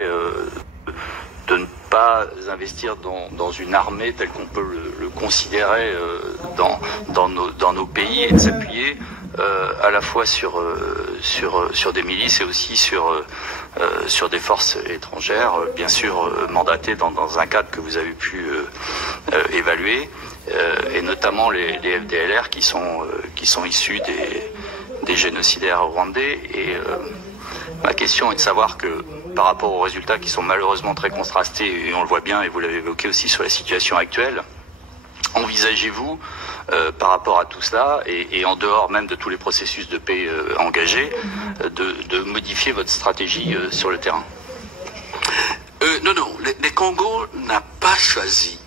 de ne pas investir dans une armée telle qu'on peut le considérer dans nos pays, et de s'appuyer à la fois sur des milices et aussi sur des forces étrangères, bien sûr mandatées dans un cadre que vous avez pu évaluer, et notamment les FDLR qui sont issus des génocidaires rwandais. Et ma question est de savoir que par rapport aux résultats qui sont malheureusement très contrastés, et on le voit bien, et vous l'avez évoqué aussi sur la situation actuelle, envisagez-vous, par rapport à tout cela, et en dehors même de tous les processus de paix engagés, de modifier votre stratégie sur le terrain? Non, le Congo n'a pas choisi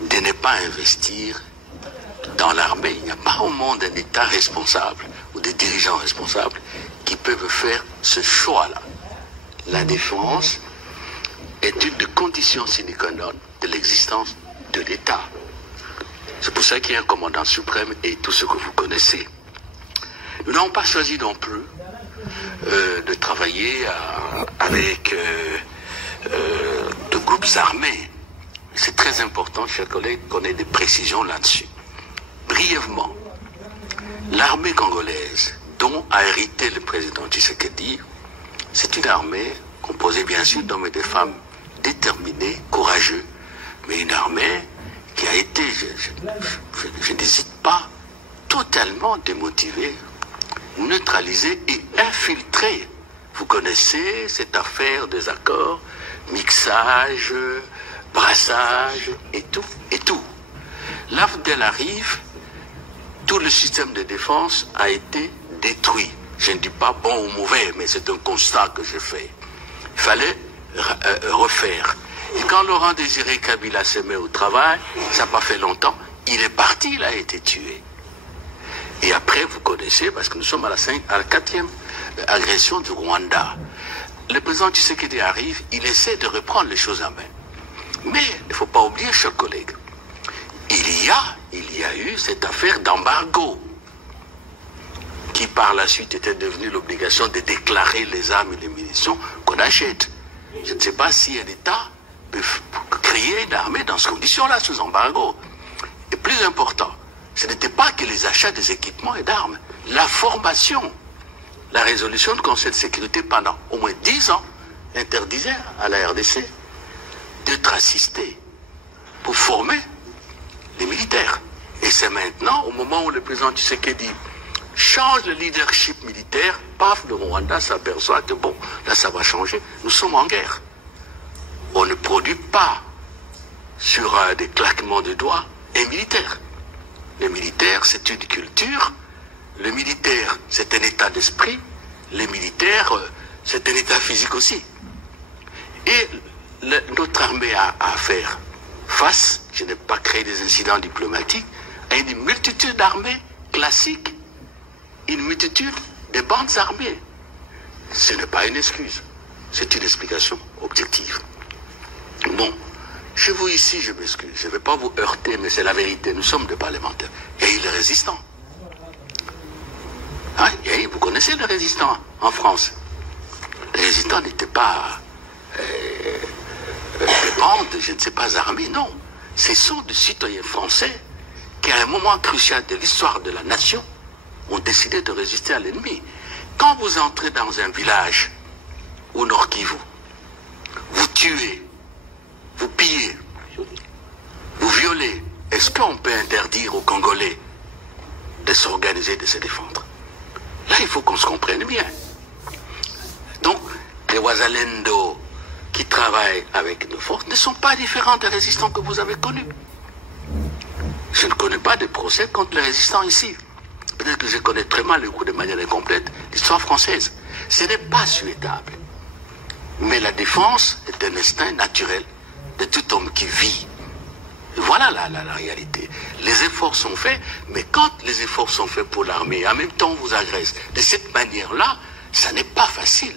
de ne pas investir dans l'armée. Il n'y a pas au monde un État responsable ou des dirigeants responsables qui peuvent faire ce choix-là. La défense est une des conditions sine qua non de l'existence de l'État. C'est pour ça qu'il y a un commandant suprême et tout ce que vous connaissez. Nous n'avons pas choisi non plus de travailler avec de groupes armés. C'est très important, chers collègues, qu'on ait des précisions là-dessus. Brièvement, l'armée congolaise dont a hérité le président Tshisekedi, c'est une armée composée bien sûr d'hommes et de femmes déterminés, courageux, mais une armée qui a été, je n'hésite pas, totalement démotivée, neutralisée et infiltrée. Vous connaissez cette affaire des accords, mixage, brassage et tout, et tout. L'AFDEL arrive, tout le système de défense a été détruit. Je ne dis pas bon ou mauvais, mais c'est un constat que je fais. Il fallait refaire. Et quand Laurent Désiré Kabila s'est mis au travail, ça n'a pas fait longtemps, il est parti, il a été tué. Et après, vous connaissez, parce que nous sommes à la quatrième agression du Rwanda. Le président Tshisekedi arrive, il essaie de reprendre les choses en main. Mais il ne faut pas oublier, chers collègues, il y a eu cette affaire d'embargo qui par la suite était devenue l'obligation de déclarer les armes et les munitions qu'on achète. Je ne sais pas si un État peut créer une armée dans ces conditions-là, sous embargo. Et plus important, ce n'était pas que les achats des équipements et d'armes, la formation. La résolution du Conseil de sécurité pendant au moins 10 ans interdisait à la RDC d'être assistée pour former les militaires. Et c'est maintenant, au moment où le président Tshisekedi change le leadership militaire, paf, le Rwanda s'aperçoit que bon, là ça va changer, nous sommes en guerre. On ne produit pas sur des claquements de doigts un militaire. Le militaire, c'est une culture, le militaire, c'est un état d'esprit, le militaire, c'est un état physique aussi. Et notre armée a à faire face, je n'ai pas créé des incidents diplomatiques, à une multitude d'armées classiques, une multitude de bandes armées. Ce n'est pas une excuse, c'est une explication objective. Bon, chez vous ici, je m'excuse, je ne vais pas vous heurter, mais c'est la vérité, nous sommes des parlementaires. Il y a eu les résistants. Hein? Vous connaissez les résistants en France. Les résistants n'étaient pas des bandes, je ne sais pas, armées, non. Ce sont des citoyens français qui, à un moment crucial de l'histoire de la nation, ont décidé de résister à l'ennemi. Quand vous entrez dans un village au Nord Kivu, vous tuez, vous pillez, vous violez, est-ce qu'on peut interdire aux Congolais de s'organiser, de se défendre? Là, il faut qu'on se comprenne bien. Donc, les Wazalendo qui travaillent avec nos forces ne sont pas différents des résistants que vous avez connus. Je ne connais pas de procès contre les résistants ici. Peut-être que je connais très mal le coup de manière incomplète l'histoire française. Ce n'est pas souhaitable. Mais la défense est un instinct naturel de tout homme qui vit. Voilà la réalité. Les efforts sont faits, mais quand les efforts sont faits pour l'armée, en même temps on vous agresse de cette manière-là, ça n'est pas facile.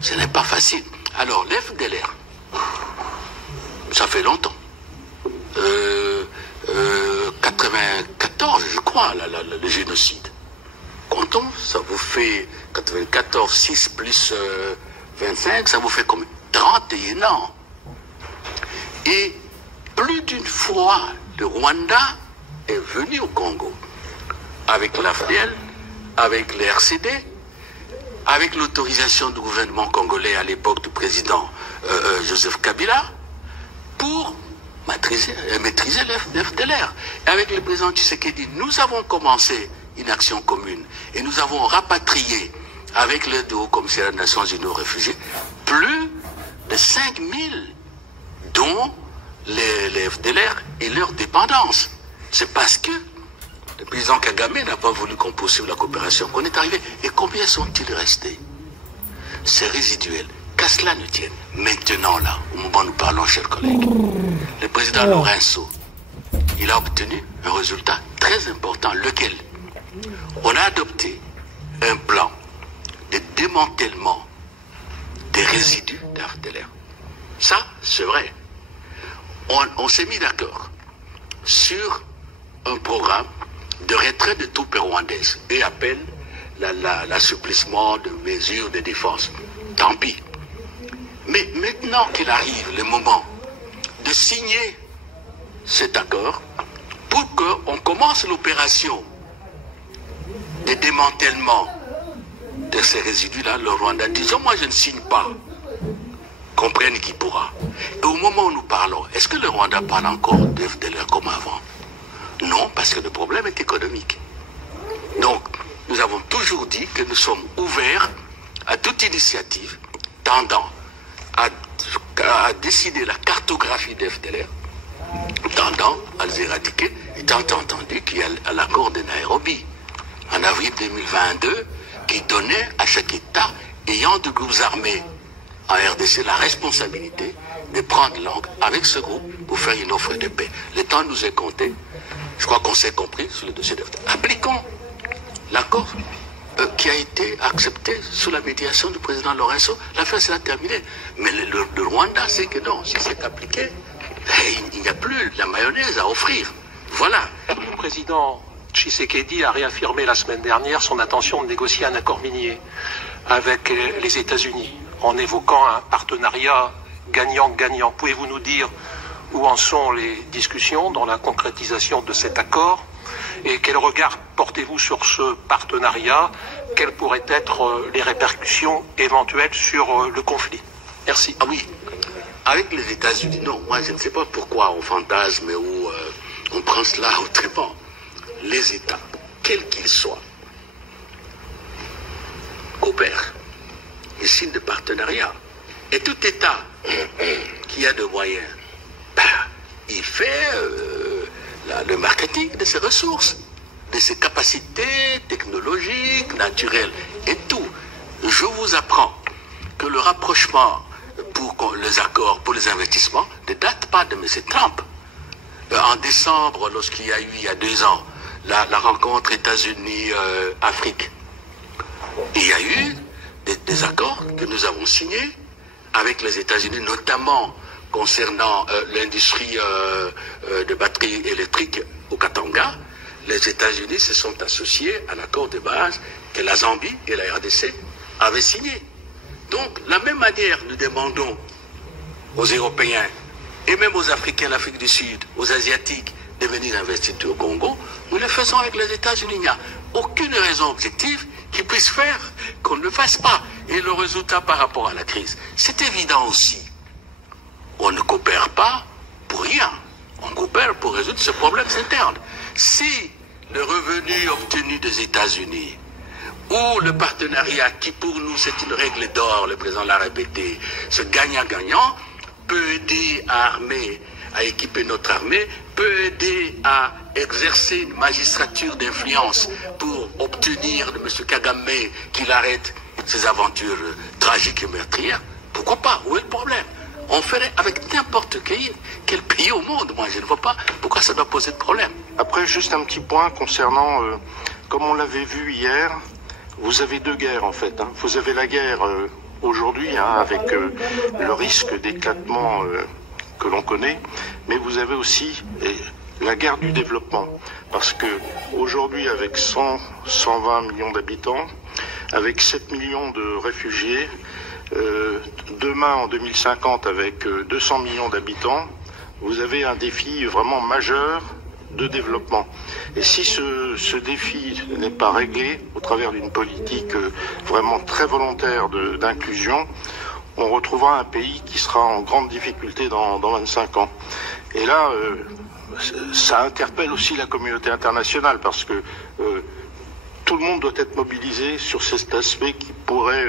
Ce n'est pas facile. Alors, l'FDLR, ça fait longtemps. 94, je crois, le génocide. Comptons, ça vous fait 94, 6 plus 25, ça vous fait combien? 31 ans. Et plus d'une fois, le Rwanda est venu au Congo, avec l'AFDL, avec le RCD, avec l'autorisation du gouvernement congolais à l'époque du président Joseph Kabila, pour maîtriser le FDLR. Et avec le président Tshisekedi, nous avons commencé une action commune et nous avons rapatrié, avec l'aide du Haut-Commissariat des Nations Unies aux réfugiés, plus de 5000, dont les FDLR et leurs dépendances. C'est parce que le président Kagame n'a pas voulu qu'on poursuive la coopération qu'on est arrivé. Et combien sont-ils restés? C'est résiduel. Qu'à cela ne tienne. Maintenant, là, au moment où nous parlons, chers collègues, le président Lourenço, il a obtenu un résultat très important. Lequel? On a adopté un plan de démantèlement des résidus d'FDLR. Ça, c'est vrai. On s'est mis d'accord sur un programme de retrait de troupes rwandaises et appelle l'assouplissement de mesures de défense. Tant pis. Mais maintenant qu'il arrive le moment de signer cet accord pour qu'on commence l'opération de démantèlement de ces résidus-là, le Rwanda dit « Moi, je ne signe pas. Comprenne qui pourra. » Et au moment où nous parlons, est-ce que le Rwanda parle encore de FDLR comme avant? Non, parce que le problème est économique. Donc, nous avons toujours dit que nous sommes ouverts à toute initiative tendant à décider la cartographie des FDLR, tendant à les éradiquer, étant entendu qu'il y a l'accord de Nairobi en avril 2022 qui donnait à chaque État ayant de groupes armés en RDC la responsabilité de prendre langue avec ce groupe pour faire une offre de paix. Le temps nous est compté. Je crois qu'on s'est compris sur le dossier de FDLR. Appliquons l'accord qui a été accepté sous la médiation du président Lourenço. L'affaire sera terminée. Mais le Rwanda sait que non, si c'est appliqué, il n'y a plus la mayonnaise à offrir. Voilà. Le président Tshisekedi a réaffirmé la semaine dernière son intention de négocier un accord minier avec les États-Unis en évoquant un partenariat gagnant-gagnant. Pouvez-vous nous dire où en sont les discussions dans la concrétisation de cet accord? Et quel regard portez-vous sur ce partenariat? Quelles pourraient être les répercussions éventuelles sur le conflit? Merci. Ah oui, avec les États-Unis, non, moi je ne sais pas pourquoi on fantasme ou on prend cela autrement. Les États, quels qu'ils soient, coopèrent et signent de partenariat. Et tout État qui a de moyens, il fait le marketing de ses ressources, de ses capacités technologiques, naturelles et tout. Je vous apprends que le rapprochement pour les accords, pour les investissements, ne date pas de M. Trump. En décembre, lorsqu'il y a eu, il y a 2 ans, la rencontre États-Unis-Afrique, il y a eu des accords que nous avons signés avec les États-Unis, notamment concernant l'industrie de batteries électriques au Katanga. Les États-Unis se sont associés à l'accord de base que la Zambie et la RDC avaient signé. Donc, de la même manière, nous demandons aux Européens et même aux Africains, l'Afrique du Sud, aux Asiatiques, de venir investir au Congo. Nous le faisons avec les États-Unis. Il n'y a aucune raison objective qui puisse faire qu'on ne le fasse pas. Et le résultat par rapport à la crise, c'est évident aussi. On ne coopère pas pour rien. On coopère pour résoudre ce problème interne. Si le revenu obtenu des États-Unis ou le partenariat qui pour nous c'est une règle d'or, le président l'a répété, ce gagnant-gagnant peut aider à armer, à équiper notre armée, peut aider à exercer une magistrature d'influence pour obtenir de M. Kagame qu'il arrête ses aventures tragiques et meurtrières. Pourquoi pas? Où est le problème? On ferait avec n'importe quel pays au monde. Moi, je ne vois pas pourquoi ça doit poser de problème. Après, juste un petit point concernant, comme on l'avait vu hier, vous avez 2 guerres en fait. Vous avez la guerre aujourd'hui avec le risque d'éclatement que l'on connaît, mais vous avez aussi la guerre du développement. Parce que aujourd'hui, avec 120 millions d'habitants, avec 7 millions de réfugiés, demain, en 2050, avec 200 millions d'habitants, vous avez un défi vraiment majeur de développement. Et si ce défi n'est pas réglé au travers d'une politique vraiment très volontaire d'inclusion, on retrouvera un pays qui sera en grande difficulté dans 25 ans. Et là, ça interpelle aussi la communauté internationale parce que tout le monde doit être mobilisé sur cet aspect qui pourrait,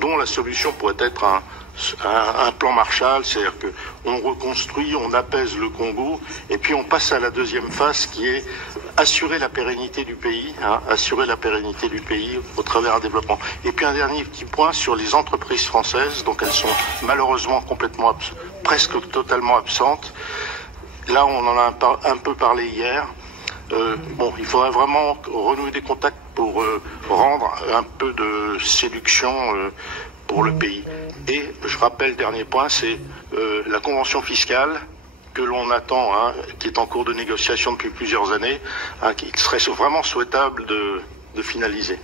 dont la solution pourrait être un plan Marshall, c'est-à-dire qu'on reconstruit, on apaise le Congo, et puis on passe à la deuxième phase qui est assurer la pérennité du pays, assurer la pérennité du pays au travers d'un développement. Et puis un dernier petit point sur les entreprises françaises, donc elles sont malheureusement presque totalement absentes. Là, on en a un peu parlé hier. Il faudrait vraiment renouer des contacts pour rendre un peu de séduction pour le pays. Et je rappelle, dernier point, c'est la convention fiscale que l'on attend, qui est en cours de négociation depuis plusieurs années, qu'il serait vraiment souhaitable de finaliser.